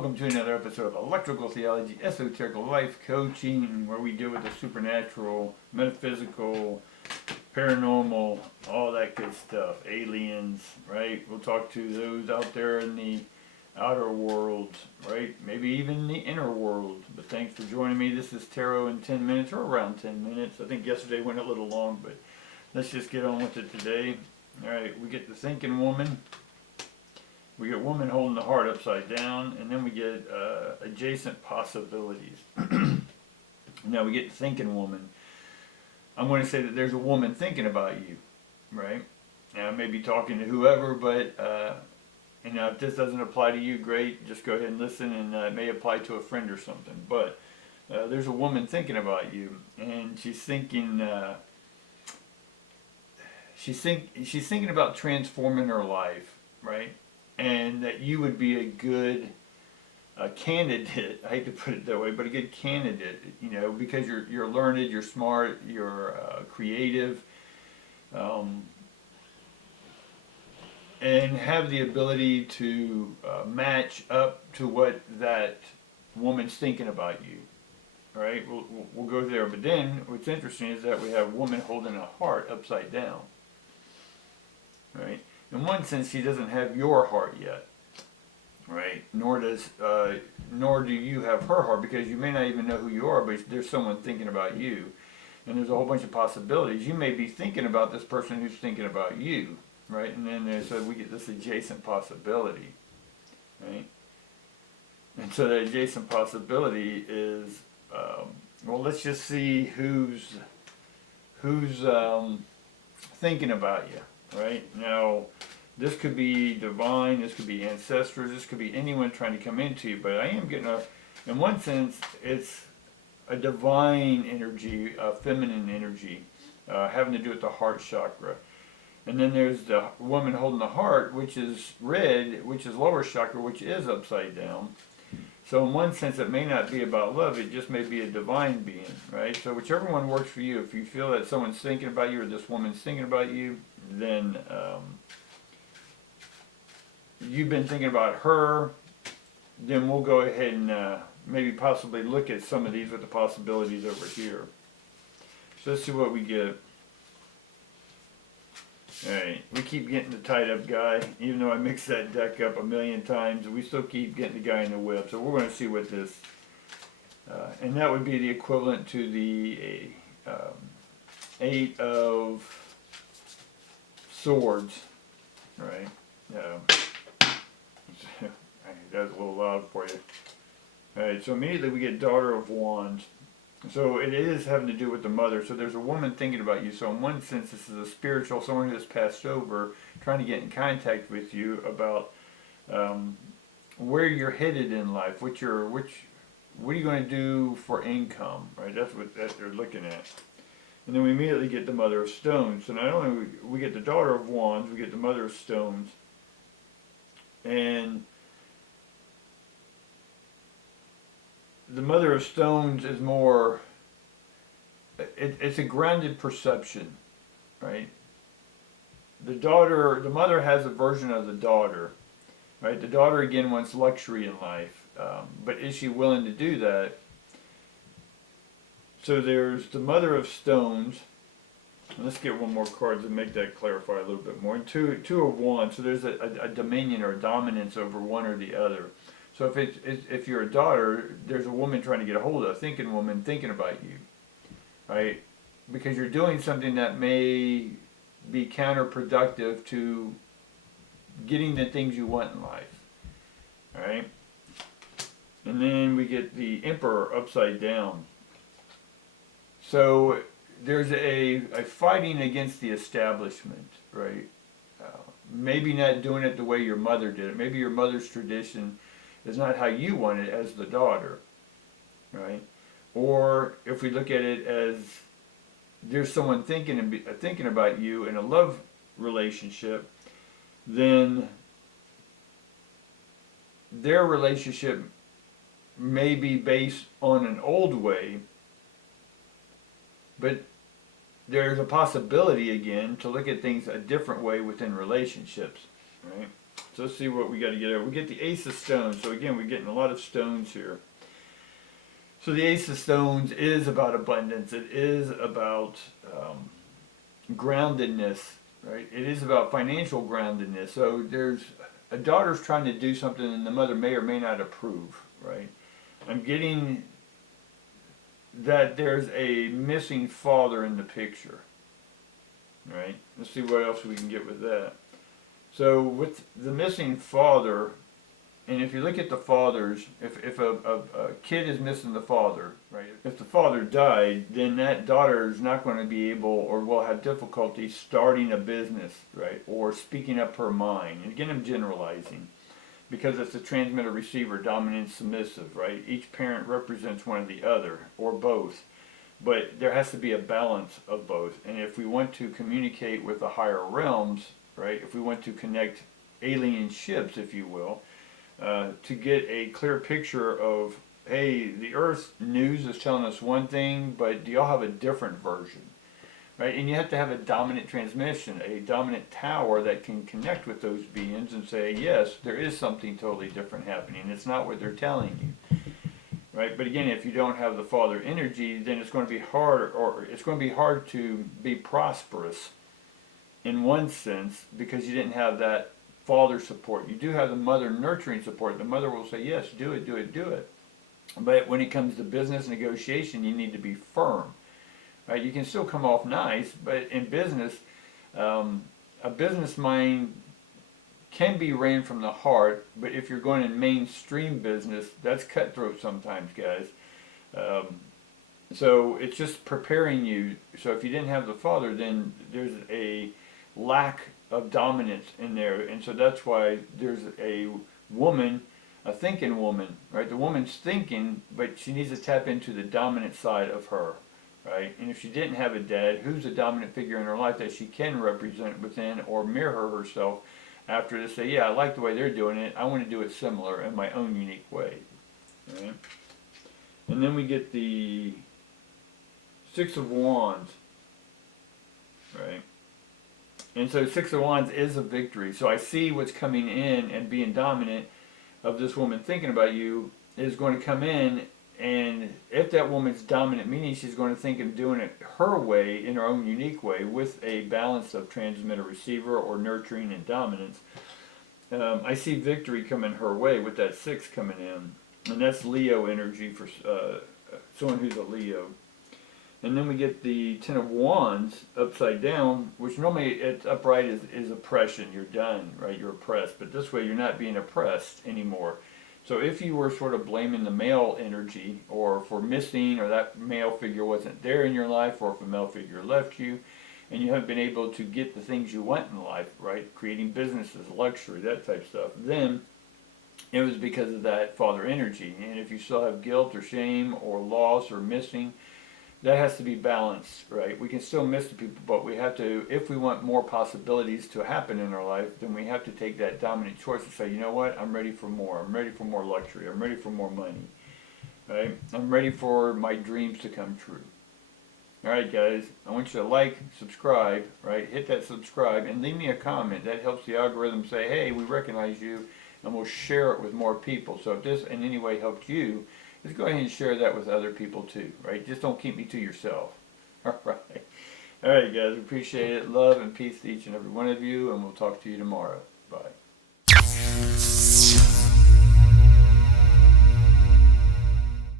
welcome to another episode of Electrical Theology, Esoteric Life Coaching, where we deal with the supernatural, metaphysical, paranormal, all that good stuff, aliens, right? We'll talk to those out there in the outer world, right? Maybe even the inner world. But thanks for joining me. This is Tarot in 10 minutes, or around 10 minutes. I think yesterday went a little long, but let's just get on with it today. All right, we get the thinking woman. We get woman holding the heart upside down, and then we get adjacent possibilities. Now we get the thinking woman. I'm going to say that there's a woman thinking about you, right? Now, I may be talking to whoever, but if this doesn't apply to you, great. Just go ahead and listen, and it may apply to a friend or something. But there's a woman thinking about you, and she's thinking. She's thinking about transforming her life, right? And that you would be a good candidate. I hate to put it that way, but a good candidate, because you're learned, you're smart, you're creative, and have the ability to match up to what that woman's thinking about you. All right, we'll go there. But then what's interesting is that we have a woman holding a heart upside down. Right. In one sense, she doesn't have your heart yet, right? Nor do you have her heart, because you may not even know who you are, but there's someone thinking about you, and there's a whole bunch of possibilities. You may be thinking about this person who's thinking about you, right? And then we get this adjacent possibility, right? And so the adjacent possibility is, let's just see who's thinking about you. Right? Now, this could be divine, this could be ancestors, this could be anyone trying to come into you, but I am getting in one sense, it's a divine energy, a feminine energy, having to do with the heart chakra. And then there's the woman holding the heart, which is red, which is lower chakra, which is upside down. So in one sense, it may not be about love, it just may be a divine being, right? So whichever one works for you, if you feel that someone's thinking about you or this woman's thinking about you, then you've been thinking about her, then we'll go ahead and maybe possibly look at some of these with the possibilities over here. So let's see what we get. Alright, we keep getting the tied up guy, even though I mixed that deck up a million times, we still keep getting the guy in the whip. So we're going to see what this, and that would be the equivalent to the 8 of Swords, right? That's a little loud for you. Alright, so immediately we get Daughter of Wands. So it is having to do with the mother. So there's a woman thinking about you. So in one sense, this is a spiritual, someone who has passed over, trying to get in contact with you about where you're headed in life, what are you going to do for income, right? That's what they're looking at. And then we immediately get the Mother of Stones. So not only we get the Daughter of Wands, we get the Mother of Stones. And the Mother of Stones is more, it's a grounded perception, right? The mother has a version of the daughter, right? The daughter, again, wants luxury in life, but is she willing to do that? So there's the Mother of Stones. Let's get one more card to make that clarify a little bit more. And two of Wands, so there's a dominion or a dominance over one or the other. So if you're a daughter, there's a woman trying to get a hold of, a thinking woman thinking about you, right? Because you're doing something that may be counterproductive to getting the things you want in life, all right? And then we get the Emperor upside down. So there's a fighting against the establishment, right? Maybe not doing it the way your mother did it. Maybe your mother's tradition is not how you want it as the daughter, right? Or if we look at it as there's someone thinking about you in a love relationship, then their relationship may be based on an old way, but there's a possibility again to look at things a different way within relationships, right? So let's see what we got to get over. We get the Ace of Stones. So again, we're getting a lot of stones here. So the Ace of Stones is about abundance. It is about groundedness, right? It is about financial groundedness. So there's a daughter's trying to do something and the mother may or may not approve, right? I'm getting that there's a missing father in the picture, right? Let's see what else we can get with that. So with the missing father, and if you look at the fathers, if a kid is missing the father, right? If the father died, then that daughter is not going to be able or will have difficulty starting a business, right? Or speaking up her mind. And again, I'm generalizing because it's a transmitter receiver, dominant, submissive, right? Each parent represents one or the other or both. But there has to be a balance of both. And if we want to communicate with the higher realms, right? If we want to connect alien ships, if you will, to get a clear picture of, hey, the Earth news is telling us one thing, but do y'all have a different version, right? And you have to have a dominant transmission, a dominant tower that can connect with those beings and say, yes, there is something totally different happening. It's not what they're telling you, right? But again, if you don't have the father energy, then it's going to be hard, or it's going to be hard to be prosperous in one sense because you didn't have that father support. You do have the mother nurturing support. The mother will say, yes, do it, do it, do it. But when it comes to business negotiation, you need to be firm. Right? You can still come off nice, but in business, a business mind can be ran from the heart, but if you're going in mainstream business, that's cutthroat sometimes, guys. So it's just preparing you. So if you didn't have the father, then there's a lack of dominance in there, and so that's why there's a woman, a thinking woman, right? The woman's thinking, but she needs to tap into the dominant side of her, right? And if she didn't have a dad, who's a dominant figure in her life that she can represent within or mirror herself after to say, yeah, I like the way they're doing it, I want to do it similar in my own unique way, right? And then we get the Six of Wands, right? And so Six of Wands is a victory. So I see what's coming in and being dominant of this woman thinking about you is going to come in, and if that woman's dominant, meaning she's going to think of doing it her way, in her own unique way, with a balance of transmitter receiver or nurturing and dominance, I see victory coming her way with that 6 coming in. And that's Leo energy for someone who's a Leo. And then we get the Ten of Wands upside down, which normally it's upright is oppression. You're done, right? You're oppressed. But this way you're not being oppressed anymore. So if you were sort of blaming the male energy or for missing, or that male figure wasn't there in your life, or if a male figure left you, and you haven't been able to get the things you want in life, right? Creating businesses, luxury, that type of stuff, then it was because of that father energy. And if you still have guilt or shame or loss or missing, that has to be balanced, right? We can still miss the people, but we have to, if we want more possibilities to happen in our life, then we have to take that dominant choice and say, you know what, I'm ready for more. I'm ready for more luxury. I'm ready for more money, right? I'm ready for my dreams to come true. All right, guys, I want you to like, subscribe, right? Hit that subscribe and leave me a comment. That helps the algorithm say, hey, we recognize you, and we'll share it with more people. So if this in any way helped you, just go ahead and share that with other people too, right? Just don't keep me to yourself. All right. All right, guys, appreciate it. Love and peace to each and every one of you, and we'll talk to you tomorrow. Bye.